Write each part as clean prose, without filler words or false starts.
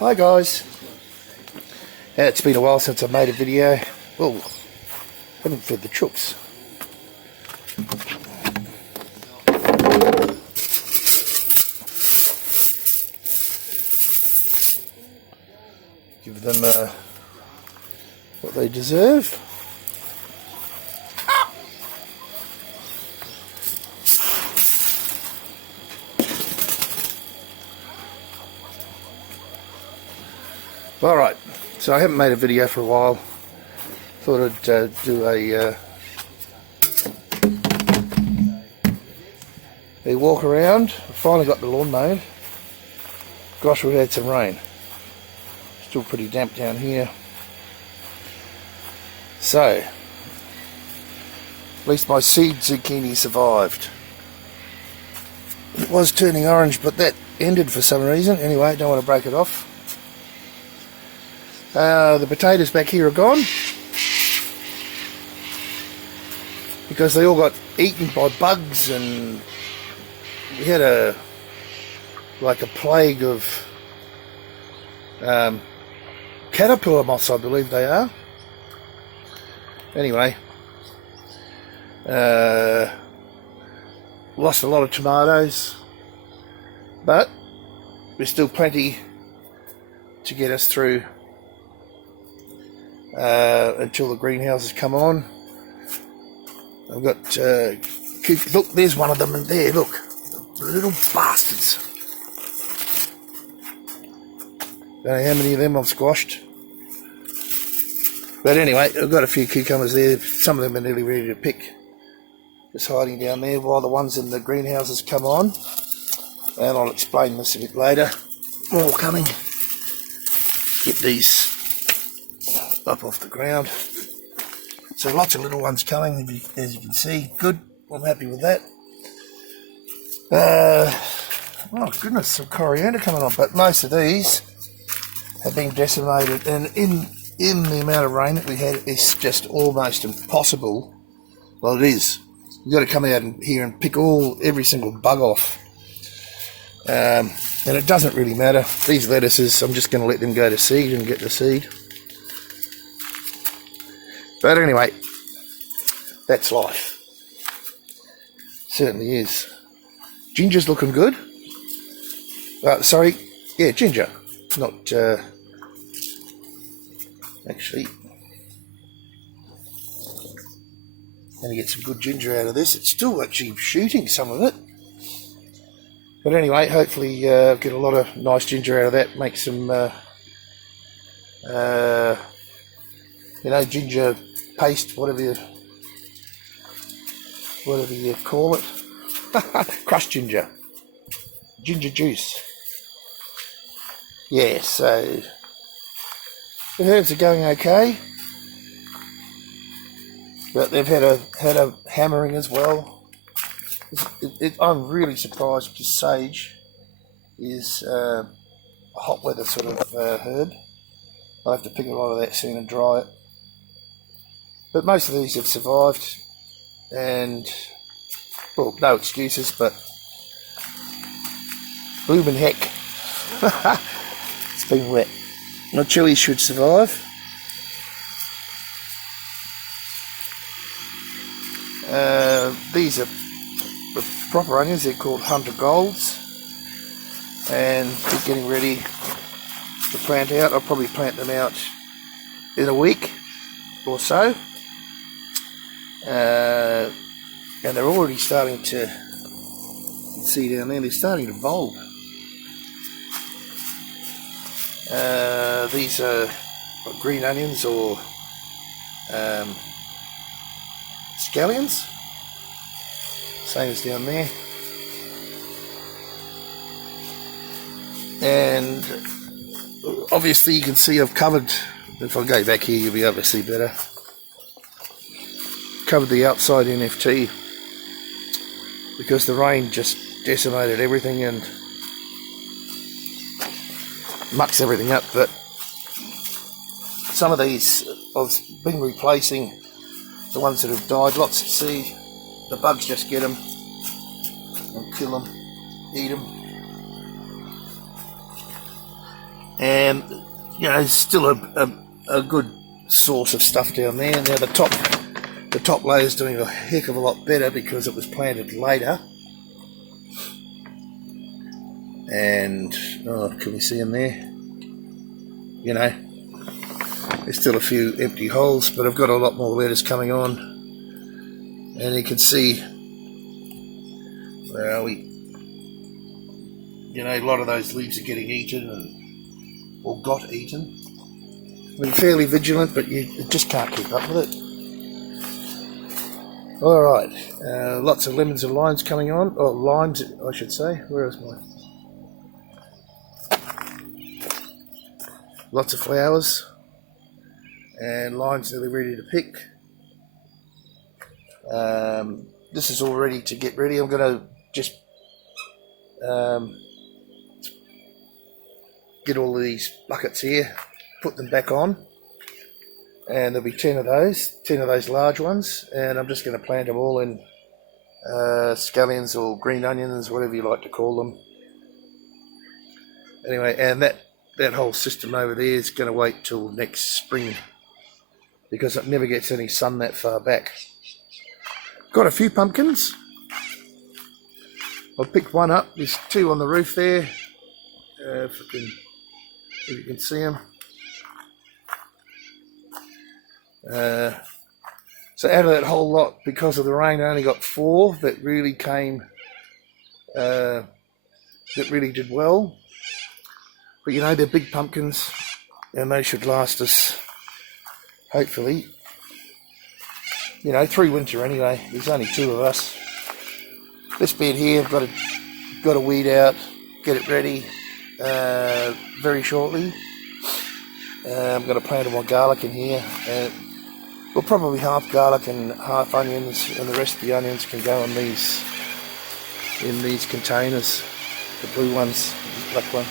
Hi guys, it's been a while since I made a video. Well, haven't fed the chooks. Give them what they deserve. Alright, so I haven't made a video for a while. Thought I'd do a walk around. I finally got the lawn mowed. Gosh, we've had some rain. Still pretty damp down here. So, at least my seed zucchini survived. It was turning orange, but that ended for some reason. Anyway, don't want to break it off. The potatoes back here are gone because they all got eaten by bugs, and we had a plague of caterpillar moths, I believe they are. Anyway, lost a lot of tomatoes, but there's still plenty to get us through until the greenhouses come on. I've got look, there's one of them in there, look, the little bastards. Don't know how many of them I've squashed, but anyway, I've got a few cucumbers there. Some of them are nearly ready to pick, just hiding down there while the ones in the greenhouses come on, and I'll explain this a bit later. More coming. Get these up off the ground. So lots of little ones coming, as you can see. Good, I'm happy with that. Oh goodness, some coriander coming on, but most of these have been decimated, and in the amount of rain that we had, it's just almost impossible. Well, it is. You've got to come out here and pick every single bug off. And it doesn't really matter. These lettuces, I'm just going to let them go to seed and get the seed. But anyway, that's life. Certainly is. Ginger's looking good. Sorry, yeah, ginger. Not, actually, going to get some good ginger out of this. It's still actually shooting some of it. But anyway, hopefully get a lot of nice ginger out of that. Make some, ginger paste, whatever you call it. Crushed ginger. Ginger juice. Yeah, so the herbs are going okay. But they've had a hammering as well. I'm really surprised because sage is a hot weather sort of herb. I'll have to pick a lot of that soon and dry it. But most of these have survived, and, well, no excuses, but bloomin' heck. It's been wet. My chilies should survive. These are the proper onions. They're called Hunter Golds, and we're getting ready to plant out. I'll probably plant them out in a week or so. And they're already starting to, you can see down there, they're starting to bulb. These are green onions or scallions, same as down there. And obviously you can see I've covered, if I go back here you'll be able to see better, covered the outside NFT because the rain just decimated everything and mucks everything up. But some of these I've been replacing, the ones that have died. Lots of seed, the bugs just get them and kill them, eat them. and there's still a good source of stuff down there. Now the top layer is doing a heck of a lot better because it was planted later. And can we see them there? There's still a few empty holes, but I've got a lot more lettuce coming on, and you can see, where are we? A lot of those leaves are getting eaten or got eaten. I've been fairly vigilant, but you just can't keep up with it. Alright, lots of lemons and limes coming on, or limes I should say. Where is mine? Lots of flowers, and limes nearly ready to pick. This is all ready to get ready. I'm going to just get all of these buckets here, put them back on, and there'll be 10 of those large ones, and I'm just going to plant them all in scallions or green onions, whatever you like to call them. Anyway, and that whole system over there is going to wait till next spring because it never gets any sun that far back. Got a few pumpkins. I picked one up. There's 2 on the roof there. If you can see them. So out of that whole lot, because of the rain, I only got 4 that really came, that really did well. But they're big pumpkins, and they should last us, hopefully, through winter anyway. There's only 2 of us. This bed here, I've got to weed out, get it ready very shortly. I'm going to plant all my garlic in here. Well, probably half garlic and half onions, and the rest of the onions can go in these containers, the blue ones, the black one.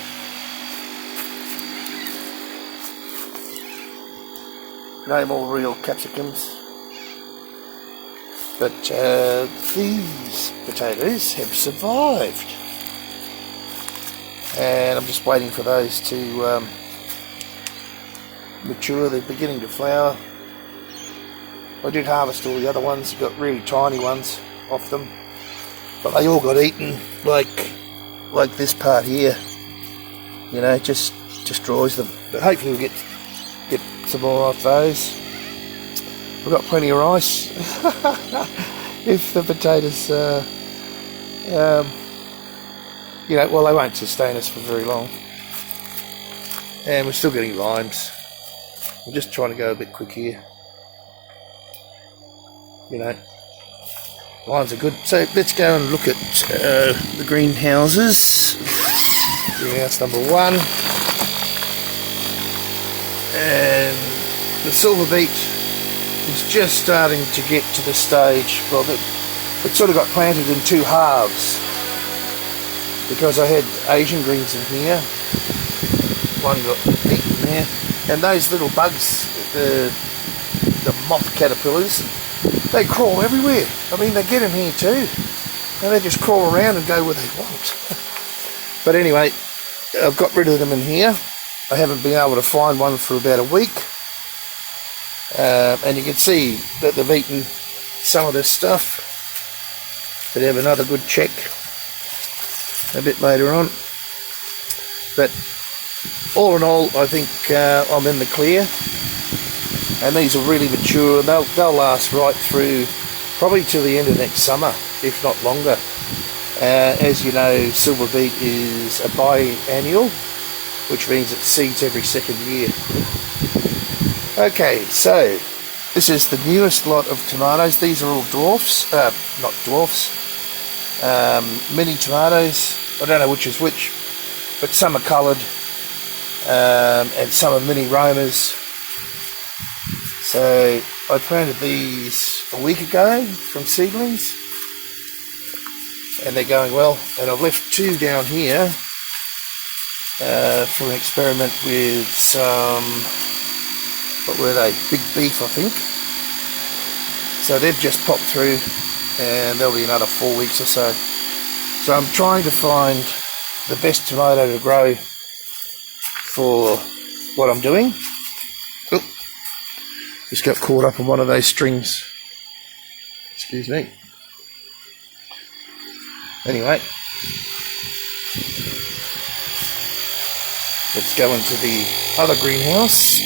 No more real capsicums, but these potatoes have survived, and I'm just waiting for those to mature. They're beginning to flower. I did harvest all the other ones, got really tiny ones off them, but they all got eaten, like this part here, just destroys them. But hopefully we'll get some more off those. We've got plenty of rice if the potatoes well, they won't sustain us for very long, and we're still getting limes. I'm just trying to go a bit quick here. Limes are good. So let's go and look at the greenhouses. Greenhouse number 1. And the silver beet is just starting to get to the stage. Well, it sort of got planted in 2 halves because I had Asian greens in here. One got eaten there. And those little bugs, the moth caterpillars, they crawl everywhere. I mean, they get in here too. And they just crawl around and go where they want. But anyway, I've got rid of them in here. I haven't been able to find one for about a week. And you can see that they've eaten some of this stuff. But have another good check a bit later on. But all in all, I think I'm in the clear. And these are really mature, and they'll last right through probably till the end of next summer, if not longer. As you know, silver beet is a biennial, which means it seeds every 2nd year. Okay, so this is the newest lot of tomatoes. These are all dwarfs, not dwarfs, mini tomatoes. I don't know which is which, but some are coloured, and some are mini Romas. So I planted these a week ago from seedlings, and they're going well. And I've left 2 down here for an experiment with some, what were they, big beef I think. So they've just popped through, and there'll be another 4 weeks or so. So I'm trying to find the best tomato to grow for what I'm doing. Oop, just got caught up in one of those strings. Excuse me. Anyway, let's go into the other greenhouse.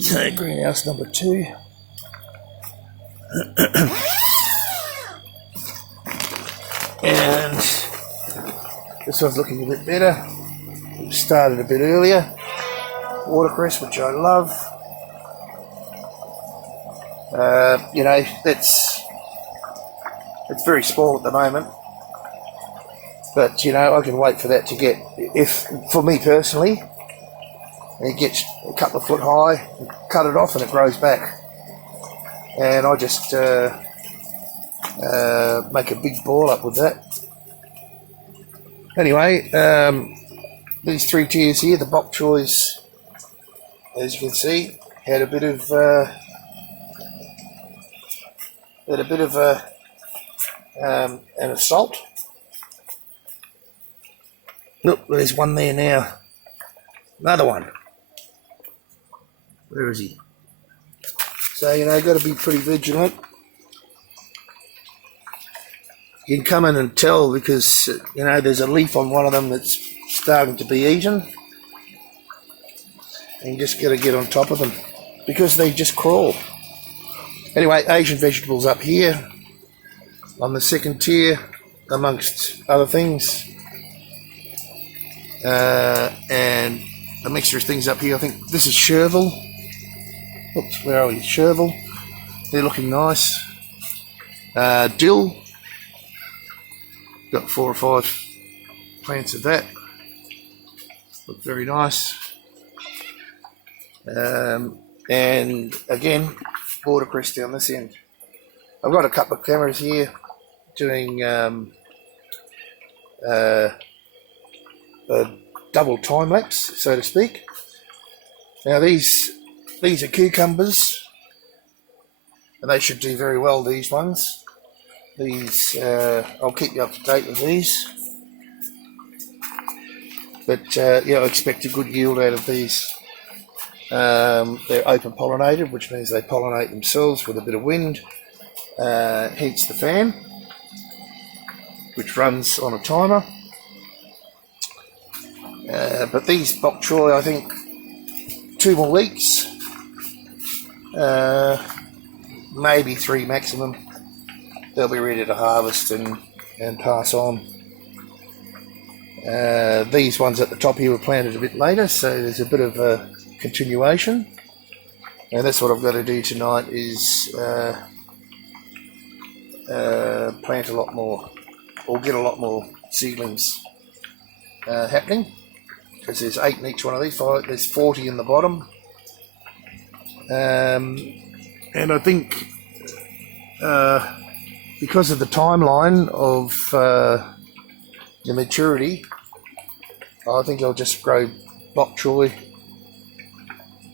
So, greenhouse number 2. And this one's looking a bit better. We started a bit earlier. Watercress, which I love. You know, it's very small at the moment. But, you know, I can wait for that to get, for me personally, it gets a couple of foot high, cut it off and it grows back. And I just make a big ball up with that. Anyway, these 3 tiers here, the bok choys, as you can see, had a bit of an assault. Look, there's one there now. Another one. Where is he? So, you know, got to be pretty vigilant. You can come in and tell because, you know, there's a leaf on one of them that's starting to be eaten. And you just got to get on top of them because they just crawl. Anyway, Asian vegetables up here on the 2nd tier, amongst other things. And a mixture of things up here. I think this is chervil. Oops, where are we? Chervil. They're looking nice. Dill. Got 4 or 5 plants of that. Look very nice. And again, watercress down this end. I've got a couple of cameras here doing a double time lapse, so to speak. Now these are cucumbers, and they should do very well. These ones. These I'll keep you up to date with these. But yeah, I expect a good yield out of these. They're open pollinated, which means they pollinate themselves with a bit of wind. Heats the fan, which runs on a timer. But these bok choy, I think 2 more weeks, maybe 3 maximum, they'll be ready to harvest and pass on. These ones at the top here were planted a bit later, so there's a bit of a continuation. And that's what I've got to do tonight is plant a lot more, or get a lot more seedlings happening, because there's 8 in each one of these. There's 40 in the bottom, and I think because of the timeline of the maturity, I think I'll just grow bok choy,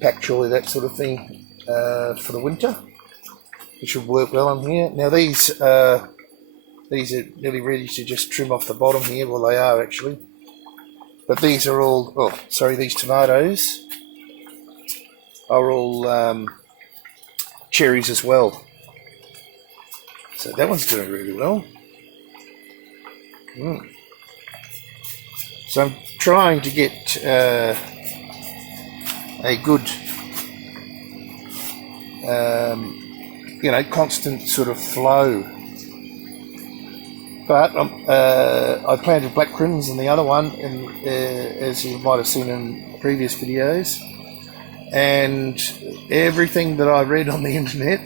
pak choy, that sort of thing for the winter. It should work well on here. Now these are nearly ready to just trim off the bottom here. Well, they are actually. But these are all, these tomatoes are all cherries as well. So that one's doing really well. So I'm trying to get a good, constant sort of flow. But I planted black crimins in the other one, and as you might have seen in previous videos, and everything that I read on the internet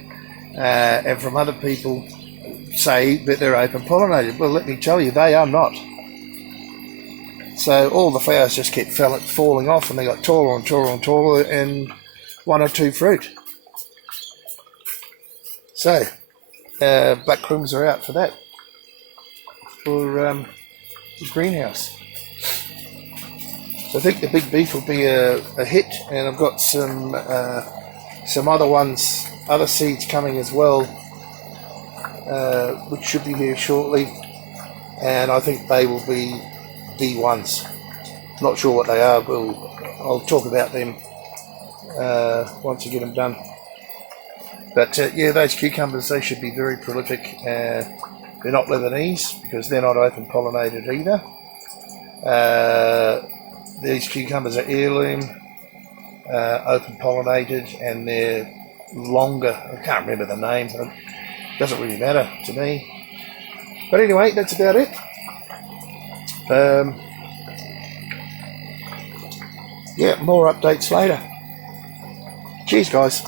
and from other people say that they're open pollinated. Well, let me tell you, they are not. So all the flowers just kept falling off, and they got taller and taller and taller, and 1 or 2 fruit. So black crimins are out for that. For the greenhouse. So I think the big beef will be a hit, and I've got some other seeds coming as well, which should be here shortly. and I think they will be the ones. Not sure what they are, but I'll talk about them once I get them done. But yeah, those cucumbers, they should be very prolific. They're not Lebanese because they're not open pollinated either. These cucumbers are heirloom, open pollinated, and they're longer. I can't remember the name, but it doesn't really matter to me. But anyway, that's about it. Yeah, more updates later. Cheers, guys.